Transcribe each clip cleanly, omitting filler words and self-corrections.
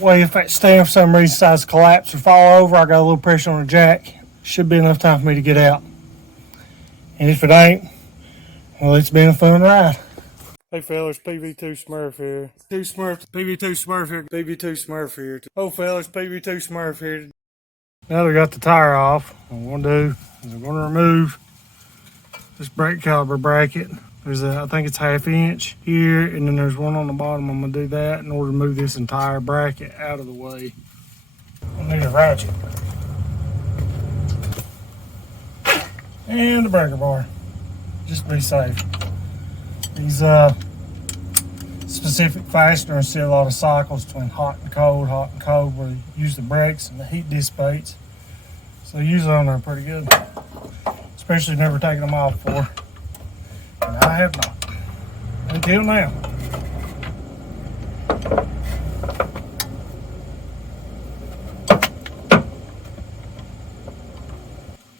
way if that stand for some reason decides to collapse or fall over, I got a little pressure on the jack. Should be enough time for me to get out. And if it ain't, well, it's been a fun ride. Hey fellas, PV2 Smurf here. PV2 Smurf here. PV2 Smurf here. Oh fellas, PV2 Smurf here. Now they got the tire off, what I'm going to do is I'm going to remove this brake caliper bracket. There's I think it's 1/2 inch here, and then there's one on the bottom. I'm going to do that in order to move this entire bracket out of the way. I need a ratchet. And the breaker bar, just to be safe. These specific fasteners see a lot of cycles between hot and cold, where you use the brakes and the heat dissipates. So usually on there pretty good, especially never taking them off before. And I have not, until now.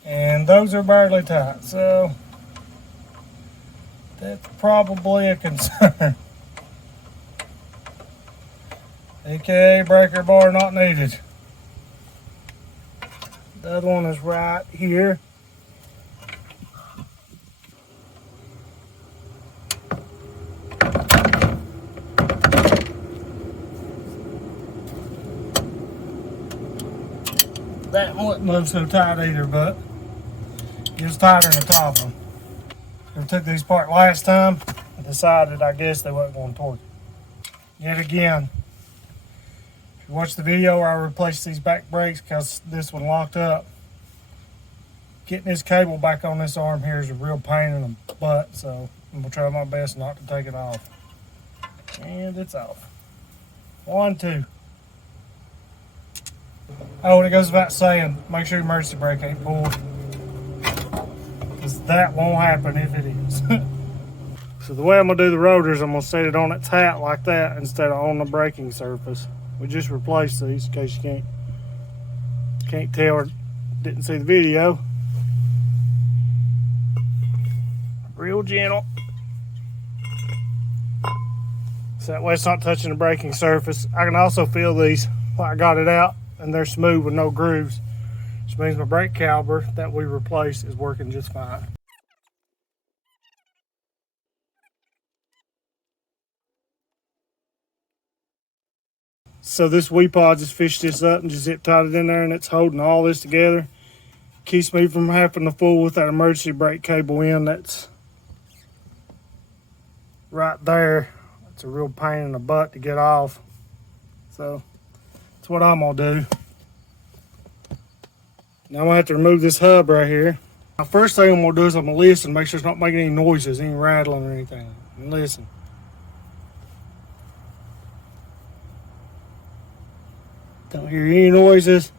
And those are barely tight, so that's probably a concern. AKA breaker bar not needed. The other one is right here. That one wouldn't move so tight either, but it was tighter than the top of them. I took these apart last time and decided I guess they wasn't going to torque. Yet again, if you watch the video where I replaced these back brakes because this one locked up, getting this cable back on this arm here is a real pain in the butt, so I'm going to try my best not to take it off. And it's off. 1, 2. Oh, and it goes without saying, make sure your emergency brake ain't pulled, because that won't happen if it is. So the way I'm going to do the rotors, I'm going to set it on its hat like that instead of on the braking surface. We just replaced these in case you can't tell or didn't see the video. Real gentle. So that way it's not touching the braking surface. I can also feel these while I got it out, and they're smooth with no grooves, which means my brake caliper that we replaced is working just fine. So this Weepod just fished this up and just zip tied it in there, and it's holding all this together. Keeps me from having to fool with that emergency brake cable in that's right there. It's a real pain in the butt to get off. So that's what I'm gonna do. Now I'm gonna have to remove this hub right here. Now first thing I'm gonna do is I'm gonna listen, make sure it's not making any noises, any rattling or anything. And listen. Don't hear any noises.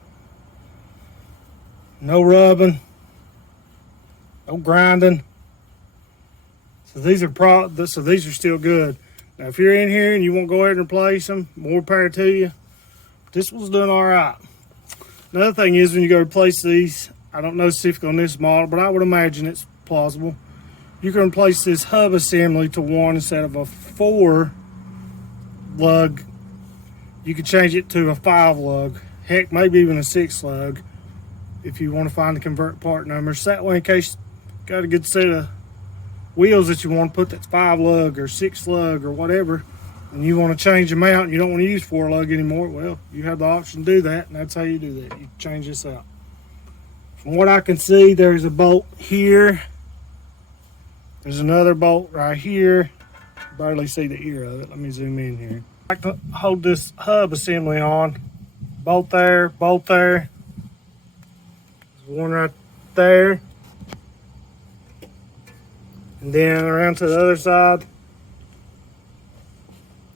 No rubbing. No grinding. So these are still good. Now if you're in here and you want to go ahead and replace them, more power to you. This one's doing all right. Another thing is when you go replace these, I don't know specifically on this model, but I would imagine it's plausible. You can replace this hub assembly to 1 instead of a 4 lug. You could change it to a 5 lug, heck, maybe even a 6 lug if you want to find the convert part numbers. So that way, in case you got a good set of wheels that you want to put that's 5 lug or 6 lug or whatever, and you want to change them out and you don't want to use 4 lug anymore, well, you have the option to do that, and that's how you do that. You change this out. From what I can see, there's a bolt here. There's another bolt right here. Barely see the ear of it. Let me zoom in here. I like to hold this hub assembly on. Bolt there, bolt there. There's one right there. And then around to the other side.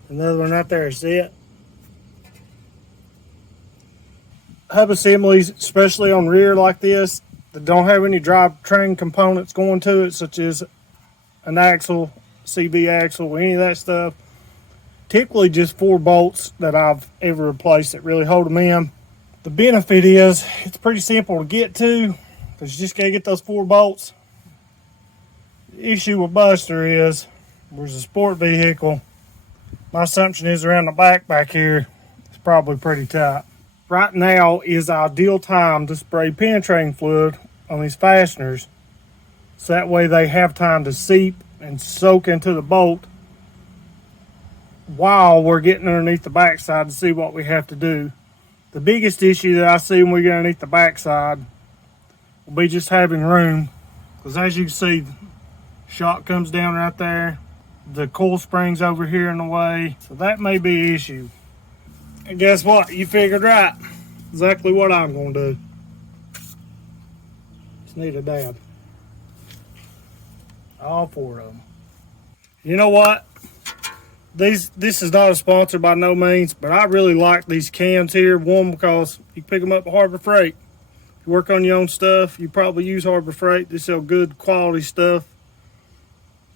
Another one right there, see it? Hub assemblies, especially on rear like this, that don't have any drivetrain components going to it, such as an axle, CV axle, any of that stuff. Typically just 4 bolts that I've ever replaced that really hold them in. The benefit is it's pretty simple to get to, because you just gotta get those 4 bolts. The issue with Buster is, there's a sport vehicle. My assumption is around the back here, it's probably pretty tight. Right now is ideal time to spray penetrating fluid on these fasteners, so that way they have time to seep and soak into the bolt while we're getting underneath the backside to see what we have to do. The biggest issue that I see when we get underneath the backside will be just having room, because as you can see, shock comes down right there. The coil spring's over here in the way, so that may be an issue. And guess what? You figured right. Exactly what I'm going to do. Just need a dab. All 4 of them. You know what? This is not a sponsor by no means, but I really like these cams here. One, because you can pick them up at Harbor Freight. If you work on your own stuff, you probably use Harbor Freight. They sell good quality stuff.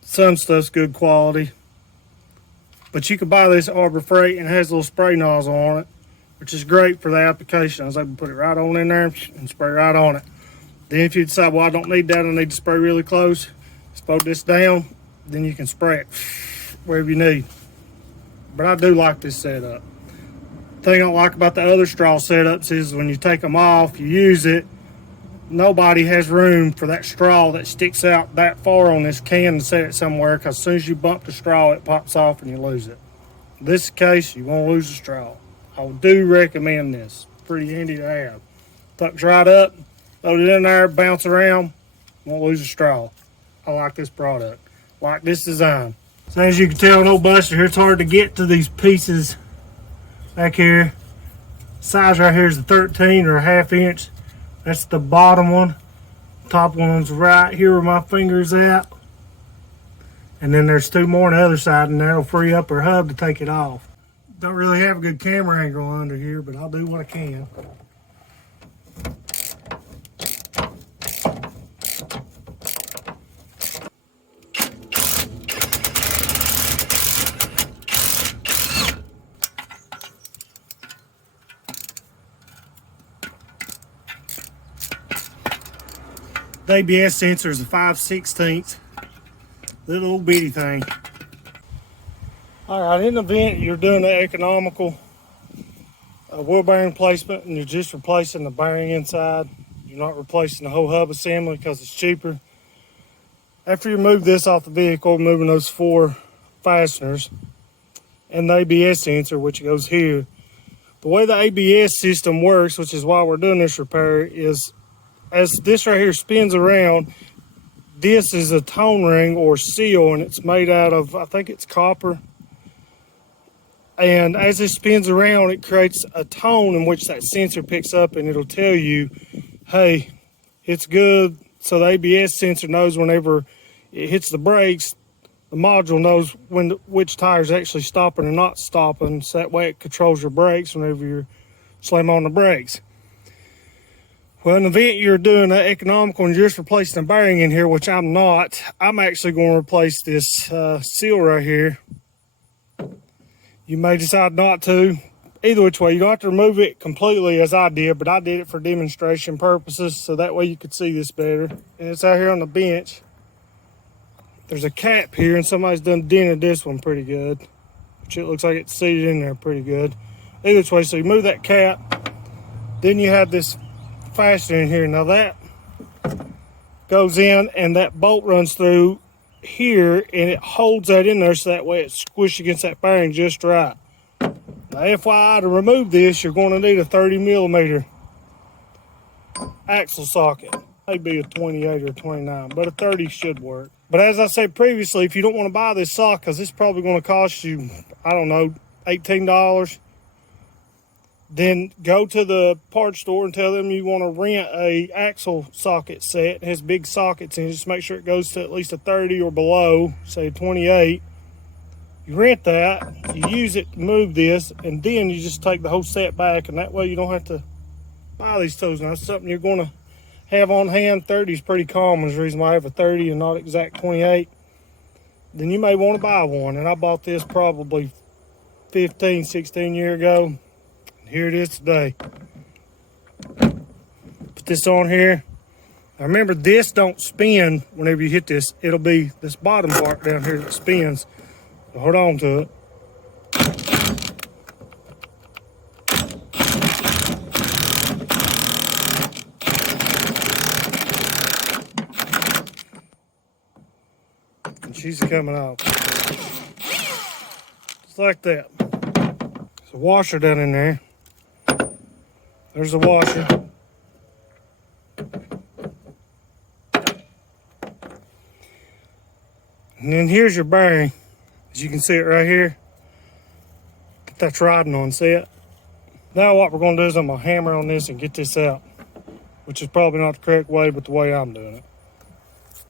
Some stuff's good quality. But you can buy this at Harbor Freight, and it has a little spray nozzle on it, which is great for the application. I was able to put it right on in there and spray right on it. Then if you decide, well, I don't need that, I need to spray really close, just fold this down, then you can spray it wherever you need. But I do like this setup. The thing I don't like about the other straw setups is when you take them off, you use it, nobody has room for that straw that sticks out that far on this can to set it somewhere, because as soon as you bump the straw, it pops off and you lose it. In this case, you won't lose the straw. I do recommend this. Pretty handy to have. Tucks right up, load it in there, bounce around, won't lose a straw. I like this product. Like this design. So as you can tell, no buster here, it's hard to get to these pieces back here. Size right here is a 13 or a ½ inch. That's the bottom one. Top one's right here where my finger's at. And then there's 2 more on the other side, and that'll free up her hub to take it off. Don't really have a good camera angle under here, but I'll do what I can. The ABS sensor is a 5/16, little bitty thing. All right, in the event you're doing an economical wheel bearing placement and you're just replacing the bearing inside, you're not replacing the whole hub assembly because it's cheaper. After you move this off the vehicle, moving those 4 fasteners and the ABS sensor, which goes here, the way the ABS system works, which is why we're doing this repair, is as this right here spins around, this is a tone ring or seal, and it's made out of, I think it's copper. And as it spins around, it creates a tone in which that sensor picks up, and it'll tell you, hey, it's good. So the ABS sensor knows whenever it hits the brakes, the module knows which tire's actually stopping or not stopping, so that way it controls your brakes whenever you slam on the brakes. Well, in the event you're doing an economical and just replacing a bearing in here, which I'm not, I'm actually going to replace this seal right here. You may decide not to. Either which way, you don't have to remove it completely as I did, but I did it for demonstration purposes, so that way you could see this better. And it's out here on the bench. There's a cap here, and somebody's done dented this one pretty good, which it looks like it's seated in there pretty good. Either which way, so you move that cap, then you have this fastener in here. Now that goes in and that bolt runs through here and it holds that in there, so that way it's squished against that bearing just right. Now FYI, to remove this, you're going to need a 30mm axle socket. Maybe a 28 or 29, but a 30 should work. But as I said previously, if you don't want to buy this socket, because it's probably going to cost you, I don't know, $18, then go to the parts store and tell them you want to rent a axle socket set. It has big sockets in it. Just make sure it goes to at least a 30 or below, say 28. You rent that, you use it to move this, and then you just take the whole set back, and that way you don't have to buy these tools. Now, it's something you're going to have on hand. 30 is pretty common. There's a reason why I have a 30 and not exact 28. Then you may want to buy one, and I bought this probably 15, 16 years ago. Here it is today. Put this on here. Now remember, this don't spin whenever you hit this. It'll be this bottom part down here that spins. So hold on to it. she's coming off. Just like that. There's a washer down in there. There's the washer. And then here's your bearing. As you can see it right here. That's riding on, see it? Now what we're going to do is I'm going to hammer on this and get this out. Which is probably not the correct way, but the way I'm doing it.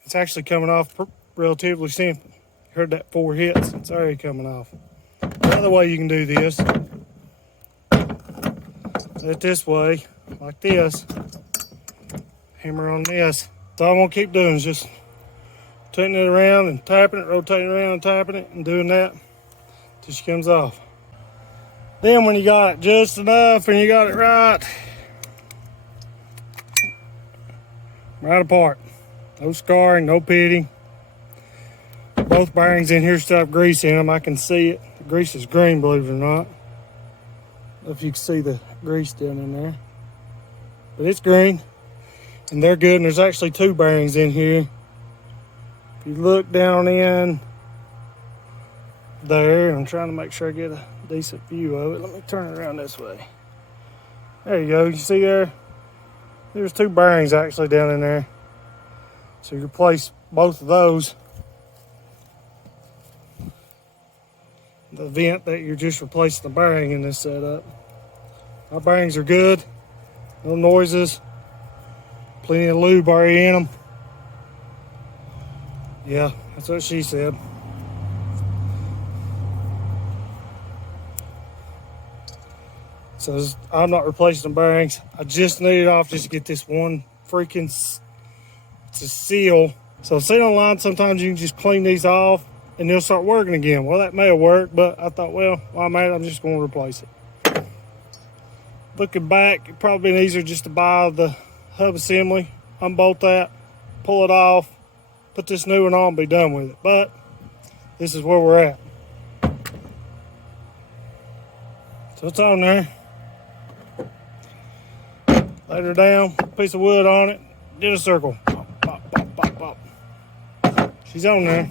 It's actually coming off relatively simple. You heard that 4 hits, it's already coming off. The other way you can do this, it this way, like this. Hammer on this. So all I'm going to keep doing is just turning it around and tapping it, rotating it around and tapping it, and doing that till she comes off. Then when you got it just enough and you got it right apart. No scarring, no pitting. Both bearings in here still have grease in them. I can see it. The grease is green, believe it or not. I don't know if you can see the grease down in there. But it's green. And they're good. And there's actually 2 bearings in here. If you look down in there, I'm trying to make sure I get a decent view of it. Let me turn it around this way. There you go. You see there? There's 2 bearings actually down in there. So you replace both of those. The vent that you're just replacing the bearing in this setup. Our bearings are good. No noises. Plenty of lube already in them. Yeah, that's what she said. So I'm not replacing the bearings. I just need it off just to get this one freaking to seal. So see online, sometimes you can just clean these off and they'll start working again. Well, that may have worked, but I thought, well, while I'm at it, I'm just going to replace it. Looking back, it'd probably been easier just to buy the hub assembly, unbolt that, pull it off, put this new one on, and be done with it. But this is where we're at. So it's on there. Laid her down, piece of wood on it, did a circle. Pop, pop, pop, pop, pop. She's on there.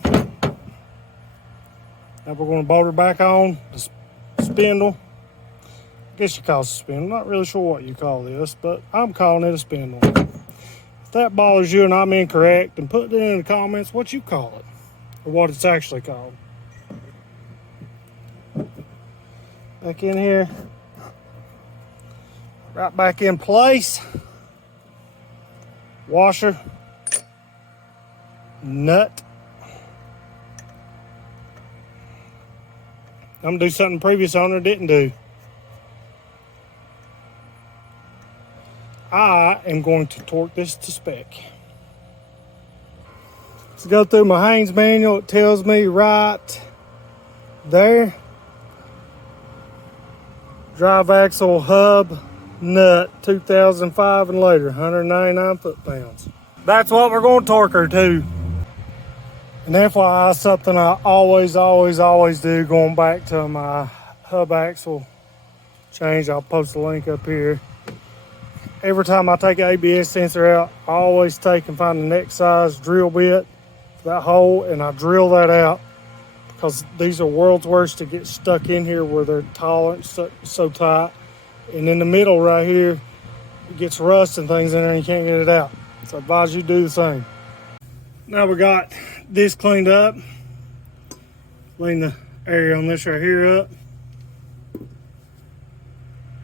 Now we're going to bolt her back on the spindle. I guess you call it a spindle. Not really sure what you call this, but I'm calling it a spindle. If that bothers you and I'm incorrect, then put it in the comments what you call it, or what it's actually called. Back in here. Right back in place. Washer. Nut. I'm going to do something previous owner didn't do. I am going to torque this to spec. Let's go through my Haynes manual. It tells me right there. Drive axle hub nut 2005 and later, 199 foot-pounds. That's what we're going to torque her to. And FYI, something I always do going back to my hub axle change. I'll post a link up here. Every time I take an ABS sensor out, I always take and find the next size drill bit for that hole, and I drill that out because these are world's worst to get stuck in here where they're tall and so tight. And in the middle right here, it gets rust and things in there and you can't get it out. So I advise you do the same. Now we got this cleaned up. Clean the area on this right here up.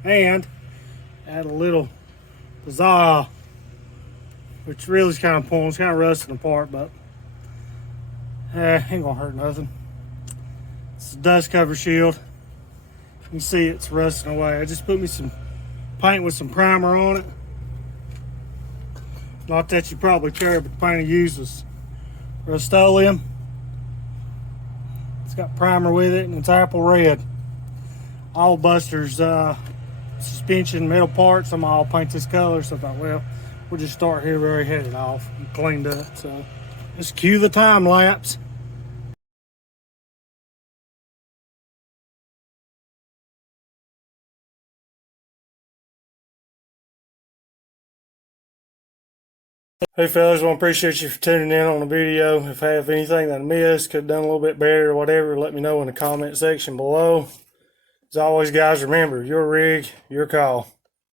And add a little Pizzazz, which really is kind of pointless, kind of rusting apart, but ain't gonna hurt nothing. It's a dust cover shield. You can see it's rusting away. I just put me some paint with some primer on it. Not that you probably care, but the paint I used was Rust-Oleum. It's got primer with it and it's apple red. All Buster's suspension metal parts, I'm all paint this color, so I thought, well, we'll just start here where we had it off and cleaned up. So just cue the time lapse. Hey fellas, well, I appreciate you for tuning in on the video. If I have anything that I missed, could have done a little bit better or whatever, let me know in the comment section below. As always, guys, remember, your rig, your call.